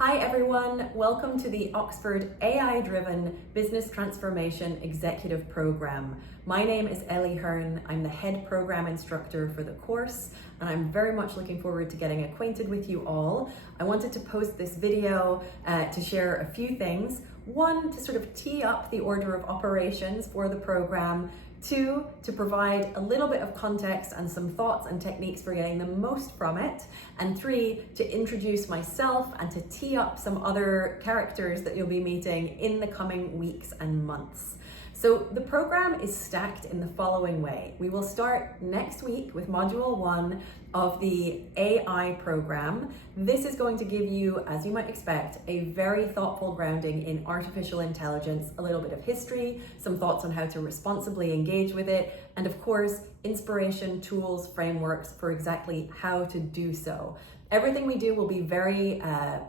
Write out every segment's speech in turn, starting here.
Hi everyone, welcome to the Oxford AI-driven Business Transformation Executive Program. My name is Ellie Hearne. I'm the head program instructor for the course, and I'm very much looking forward to getting acquainted with you all. I wanted to post this video to share a few things. One, to sort of tee up the order of operations for the program. Two, to provide a little bit of context and some thoughts and techniques for getting the most from it. And three, to introduce myself and to tee up some other characters that you'll be meeting in the coming weeks and months. So the program is stacked in the following way. We will start next week with Module 1 of the AI program. This is going to give you, as you might expect, a very thoughtful grounding in artificial intelligence, a little bit of history, some thoughts on how to responsibly engage with it, and of course, inspiration, tools, frameworks for exactly how to do so. Everything we do will be very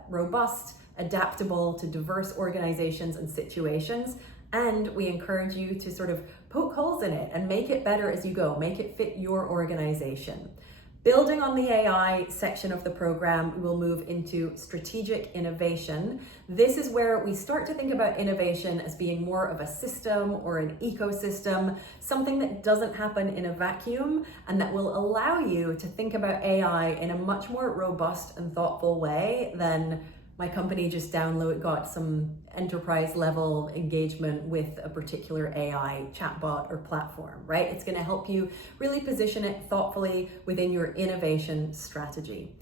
robust, adaptable to diverse organizations and situations. And we encourage you to sort of poke holes in it and make it better as you go, make it fit your organization. Building on the AI section of the program, we will move into strategic innovation. This is where we start to think about innovation as being more of a system or an ecosystem, something that doesn't happen in a vacuum and that will allow you to think about AI in a much more robust and thoughtful way than my company just got some enterprise level engagement with a particular AI chatbot or platform, right? It's going to help you really position it thoughtfully within your innovation strategy.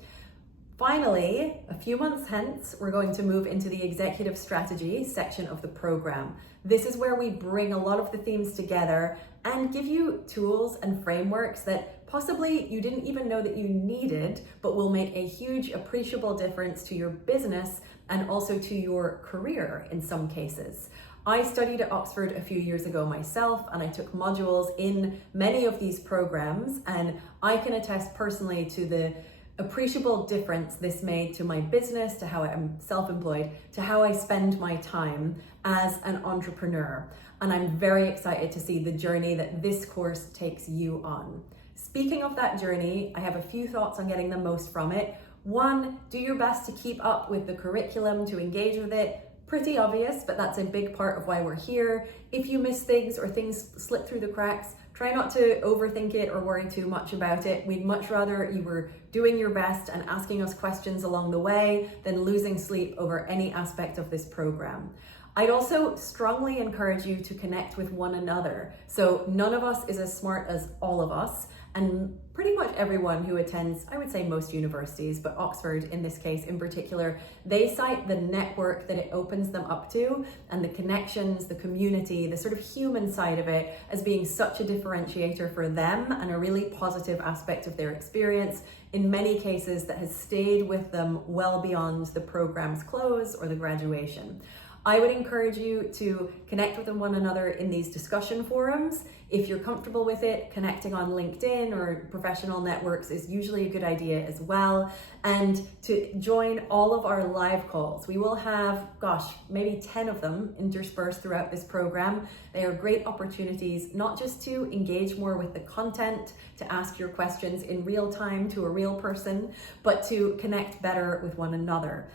Finally, a few months hence, we're going to move into the executive strategy section of the program. This is where we bring a lot of the themes together and give you tools and frameworks that possibly you didn't even know that you needed, but will make a huge appreciable difference to your business and also to your career in some cases. I studied at Oxford a few years ago myself, and I took modules in many of these programs, and I can attest personally to the appreciable difference this made to my business, to how I'm self-employed, to how I spend my time as an entrepreneur. And I'm very excited to see the journey that this course takes you on. Speaking of that journey, I have a few thoughts on getting the most from it. One, do your best to keep up with the curriculum, to engage with it. Pretty obvious, but that's a big part of why we're here. If you miss things or things slip through the cracks, try not to overthink it or worry too much about it. We'd much rather you were doing your best and asking us questions along the way than losing sleep over any aspect of this program. I'd also strongly encourage you to connect with one another. So none of us is as smart as all of us, and pretty much everyone who attends, I would say most universities, but Oxford in this case in particular, they cite the network that it opens them up to and the connections, the community, the sort of human side of it as being such a differentiator for them and a really positive aspect of their experience, in many cases that has stayed with them well beyond the program's close or the graduation. I would encourage you to connect with one another in these discussion forums. If you're comfortable with it, connecting on LinkedIn or professional networks is usually a good idea as well. And to join all of our live calls. We will have, maybe 10 of them interspersed throughout this program. They are great opportunities, not just to engage more with the content, to ask your questions in real time to a real person, but to connect better with one another.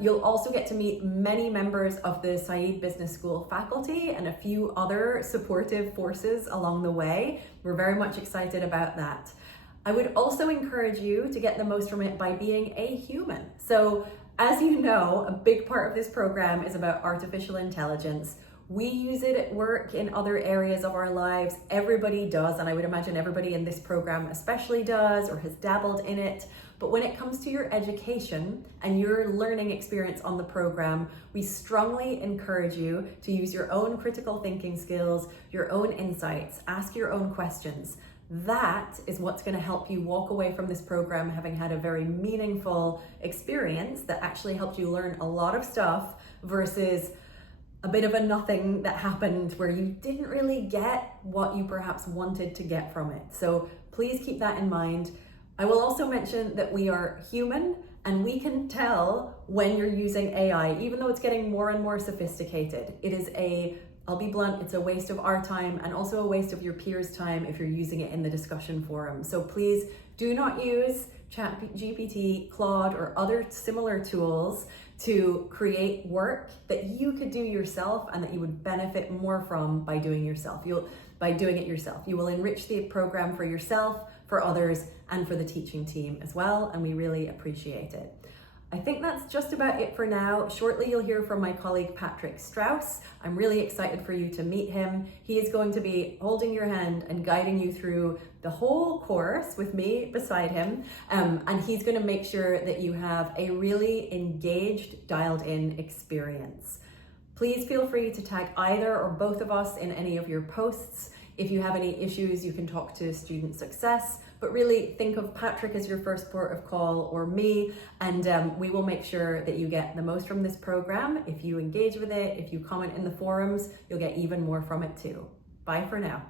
You'll also get to meet many members of the Said Business School faculty and a few other supportive forces along the way. We're very much excited about that. I would also encourage you to get the most from it by being a human. So, as you know, a big part of this program is about artificial intelligence. We use it at work in other areas of our lives. Everybody does, and I would imagine everybody in this program especially does or has dabbled in it. But when it comes to your education and your learning experience on the program, we strongly encourage you to use your own critical thinking skills, your own insights, ask your own questions. That is what's going to help you walk away from this program having had a very meaningful experience that actually helped you learn a lot of stuff versus a bit of a nothing that happened where you didn't really get what you perhaps wanted to get from it. So please keep that in mind. I will also mention that we are human and we can tell when you're using AI, even though it's getting more and more sophisticated. I'll be blunt, it's a waste of our time and also a waste of your peers' time if you're using it in the discussion forum. So please do not use ChatGPT, Claude, or other similar tools to create work that you could do yourself and that you would benefit more from by doing it yourself. You will enrich the program for yourself, for others, and for the teaching team as well, and we really appreciate it. I think that's just about it for now. Shortly, you'll hear from my colleague Patrick Strauss. I'm really excited for you to meet him. He is going to be holding your hand and guiding you through the whole course with me beside him. And he's going to make sure that you have a really engaged, dialed in experience. Please feel free to tag either or both of us in any of your posts. If you have any issues, you can talk to Student Success, but really think of Patrick as your first port of call, or me, and we will make sure that you get the most from this program. If you engage with it, if you comment in the forums, you'll get even more from it too. Bye for now.